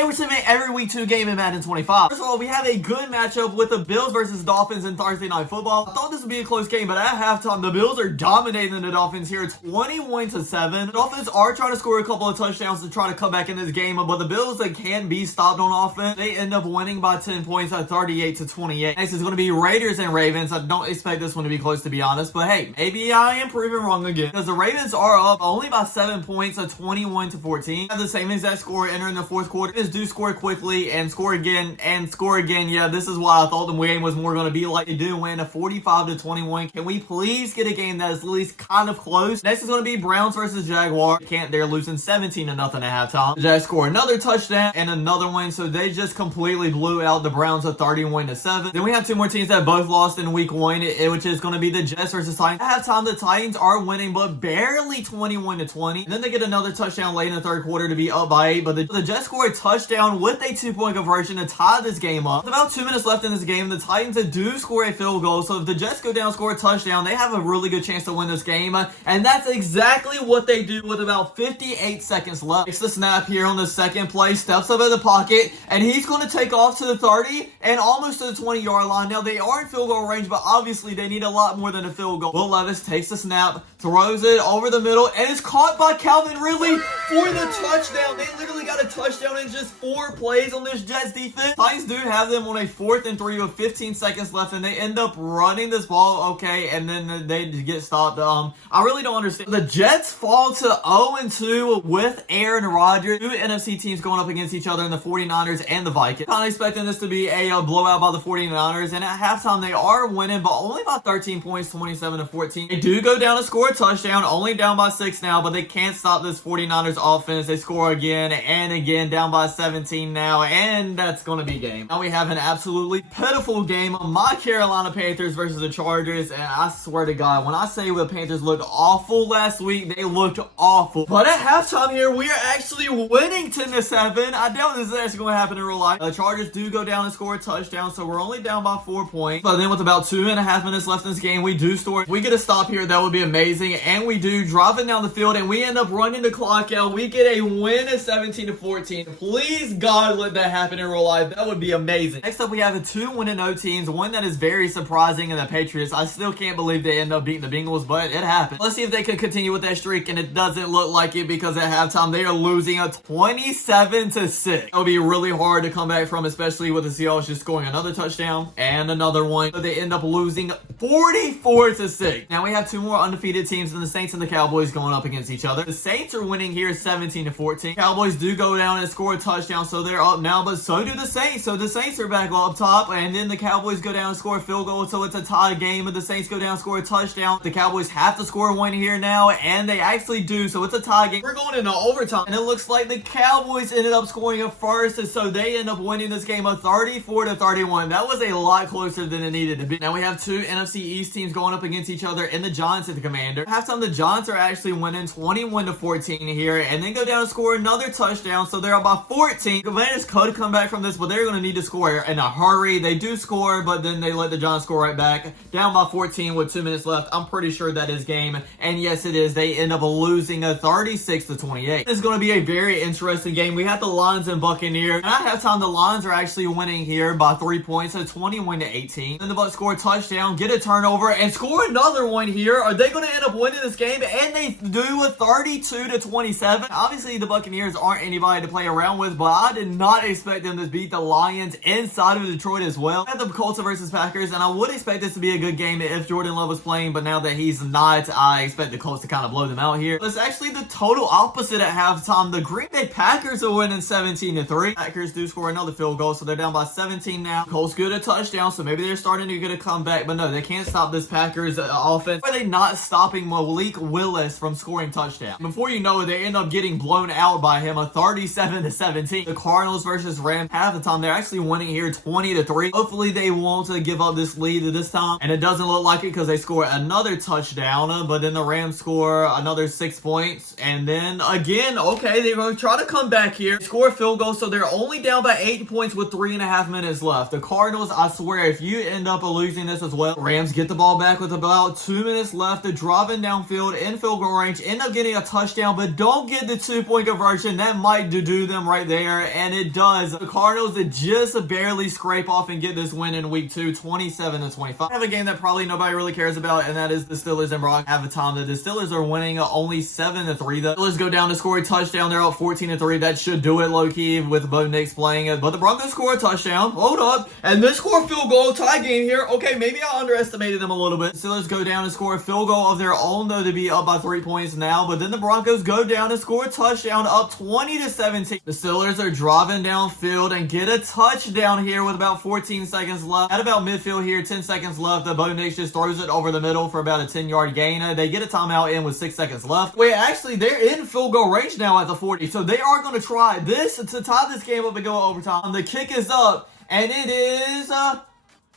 Today we're submitting every week 2 game in Madden 25. First of all, we have a good matchup with the Bills versus Dolphins in Thursday Night Football. I thought this would be a close game, but at halftime, the Bills are dominating the Dolphins here 21-7. The Dolphins are trying to score a couple of touchdowns to try to come back in this game, but the Bills, they can be stopped on offense. They end up winning by 10 points at 38-28. Next is going to be Raiders and Ravens. I don't expect this one to be close, to be honest, but hey, maybe I am proving wrong again, because the Ravens are up only by 7 points at 21-14. Have the same exact score entering the fourth quarter. Ravens do score quickly and score again and score again. Yeah, this is what I thought the game was more going to be like. They do win a 45-21. Can we please get a game that is at least kind of close? Next is going to be Browns versus Jaguars. They're losing 17-0 at halftime. The Jags score another touchdown and another win, so they just completely blew out the Browns at 31-7. Then we have two more teams that both lost in week 1, which is going to be the Jets versus Titans. At halftime, the Titans are winning, but barely 21-20. And then they get another touchdown late in the third quarter to be up by 8, but the Jets score a touchdown with a 2-point conversion to tie this game up. With about 2 minutes left in this game, the Titans do score a field goal, so if the Jets go down and score a touchdown, they have a really good chance to win this game, and that's exactly what they do with about 58 seconds left. Takes the snap here on the second play, steps up in the pocket, and he's going to take off to the 30 and almost to the 20-yard line. Now, they are in field goal range, but obviously they need a lot more than a field goal. Will Levis takes the snap, throws it over the middle, and is caught by Calvin Ridley for the touchdown. They literally got a touchdown in just 4 plays on this Jets defense. Titans do have them on a 4th and 3 with 15 seconds left, and they end up running this ball, okay, and then they get stopped. I really don't understand. The Jets fall to 0-2 with Aaron Rodgers. 2 NFC teams going up against each other in the 49ers and the Vikings. Kind of expecting this to be a blowout by the 49ers, and at halftime they are winning, but only by 13 points, 27-14. They do go down to score a touchdown, only down by 6 now, but they can't stop this 49ers offense. They score again and again, down by 17 now, and that's going to be game. Now we have an absolutely pitiful game. My Carolina Panthers versus the Chargers, and I swear to God, when I say the Panthers looked awful last week, they looked awful. But at halftime here, we are actually winning 10-7. I doubt this is actually going to happen in real life. The Chargers do go down and score a touchdown, so we're only down by 4 points. But then with about 2.5 minutes left in this game, we do score. If we get a stop here, that would be amazing, and we do, driving down the field, and we end up running the clock out. We get a win at 17-14. Please, God, let that happen in real life. That would be amazing. Next up, we have the 2 1-0 teams. One that is very surprising in the Patriots. I still can't believe they end up beating the Bengals, but it happened. Let's see if they can continue with that streak, and it doesn't look like it, because at halftime, they are losing a 27-6. It'll be really hard to come back from, especially with the Seahawks just scoring another touchdown and another one. But they end up losing 44-6. Now we have 2 more undefeated teams, and the Saints and the Cowboys going up against each other. The Saints are winning here 17-14. Cowboys do go down and score a touchdown, so they're up now, but so do the Saints. So the Saints are back up top, and then the Cowboys go down and score a field goal, so it's a tie game, but the Saints go down and score a touchdown. The Cowboys have to score one here now, and they actually do, so it's a tie game. We're going into overtime, and it looks like the Cowboys ended up scoring it first, and so they end up winning this game of 34-31. That was a lot closer than it needed to be. Now we have 2 NFC East teams going up against each other, and the Giants at the Commander. At halftime, the Giants are actually winning 21-14 here, and then go down and score another touchdown, so they're up by 14. Commanders could come back from this, but they're going to need to score in a hurry. They do score, but then they let the Giants score right back. Down by 14 with 2 minutes left. I'm pretty sure that is game, and yes, it is. They end up losing a 36-28. It's going to be a very interesting game. We have the Lions and Buccaneers, and at halftime, the Lions are actually winning here by 3 points, so 21-18. Then the Bucs score a touchdown, get a turnover, and score another one here. Are they going to end up winning this game? And they do a 32-27. Obviously, the Buccaneers aren't anybody to play around with, but I did not expect them to beat the Lions inside of Detroit as well. We have the Colts versus Packers, and I would expect this to be a good game if Jordan Love was playing, but now that he's not, I expect the Colts to kind of blow them out here. But it's actually the total opposite at halftime. The Green Bay Packers are winning 17-3. Packers do score another field goal, so they're down by 17 now. Colts get a touchdown, so maybe they're starting to get a comeback, but no, they can't stop this Packers offense. Why are they not stopping Malik Willis from scoring touchdowns? Before you know it, they end up getting blown out by him, a 37-17. The Cardinals versus Rams. Half the time, they're actually winning here 20-3. Hopefully, they won't give up this lead this time, and it doesn't look like it because they score another touchdown, but then the Rams score another 6 points, and then again, okay, they're going to try to come back here, score a field goal, so they're only down by 8 points with 3.5 minutes left. The Cardinals, I swear, if you end up losing this as well, Rams get the ball back with about 2 minutes left. They're driving downfield in field goal range, end up getting a touchdown, but don't get the 2-point conversion. That might do them right there, and it does. The Cardinals did just barely scrape off and get this win in week 2, 27-25. I have a game that probably nobody really cares about, and that is the Steelers and Broncos. Have a time that the Steelers are winning only 7-3. The Steelers go down to score a touchdown. They're up 14-3. That should do it low-key with Bo Nix playing it, but the Broncos score a touchdown. Hold up, and they score a field goal tie game here. Okay, maybe I underestimated them a little bit. The Steelers go down and score a field goal of their own, though, to be up by 3 points now, but then the Broncos go down and score a touchdown, up 20-17. The Steelers are driving downfield and get a touchdown here with about 14 seconds left. At about midfield here, 10 seconds left. The Bo Nix just throws it over the middle for about a 10-yard gain. They get a timeout in with 6 seconds left. Wait, actually, they're in field goal range now at the 40, so they are going to try this to tie this game up and go overtime. The kick is up, and it is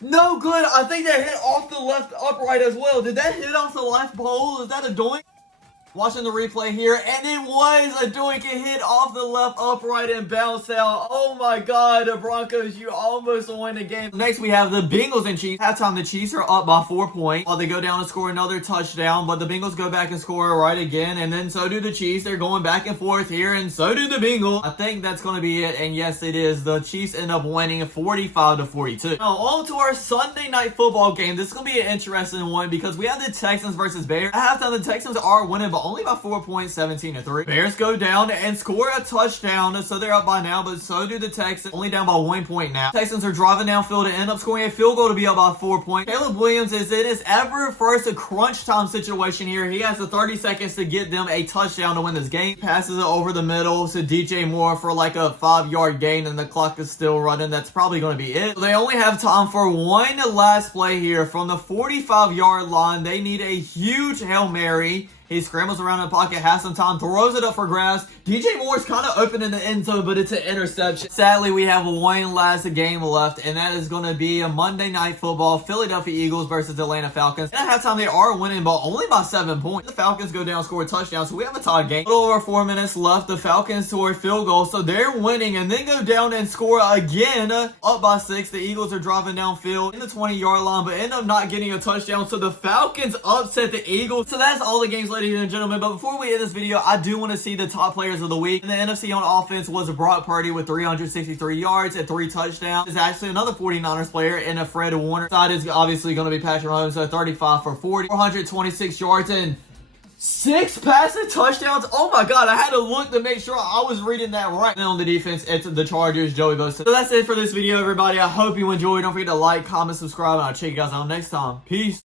no good. I think that hit off the left upright as well. Did that hit off the left pole? Is that a doink? Watching the replay here, and it was a doink. It hit off the left upright and bounced out. Oh my God, the Broncos, you almost win the game. Next, we have the Bengals and Chiefs. Halftime, the Chiefs are up by 4 points. While they go down and score another touchdown, but the Bengals go back and score right again, and then so do the Chiefs. They're going back and forth here, and so do the Bengals. I think that's going to be it, and yes, it is. The Chiefs end up winning 45-42. Now, on to our Sunday night football game. This is going to be an interesting one because we have the Texans versus Bears. At halftime, the Texans are winning, but only by 4 points, 17-3. Bears go down and score a touchdown, so they're up by now, but so do the Texans, only down by 1 point now. Texans are driving downfield and end up scoring a field goal to be up by 4 points. Caleb Williams is in his ever first crunch time situation here. He has the 30 seconds to get them a touchdown to win this game. Passes it over the middle to DJ Moore for like a 5-yard gain, and the clock is still running. That's probably going to be it. So they only have time for one last play here from the 45-yard line. They need a huge Hail Mary. He scrambles around in the pocket, has some time, throws it up for grabs. DJ Moore's kind of open in the end zone, but it's an interception. Sadly, we have one last game left, and that is going to be a Monday Night Football, Philadelphia Eagles versus Atlanta Falcons. And at halftime, they are winning, but only by 7 points. The Falcons go down, score a touchdown, so we have a tied game. A little over 4 minutes left. The Falcons score a field goal, so they're winning, and then go down and score again, up by 6. The Eagles are driving downfield in the 20-yard line, but end up not getting a touchdown, so the Falcons upset the Eagles. So that's all the games, ladies and gentlemen. But before we end this video, I do want to see the top players of the week. And the NFC on offense was Brock Purdy with 363 yards and 3 touchdowns. It's actually another 49ers player, and a Fred Warner side is obviously going to be Patrick Mahomes, so 35 for 40, 426 yards and 6 passing touchdowns. Oh my God, I had to look to make sure I was reading that right. And on the defense, it's the Chargers, Joey Bosa. So that's it for this video, everybody. I hope you enjoyed. Don't forget to like, comment, subscribe, and I'll check you guys out next time. Peace.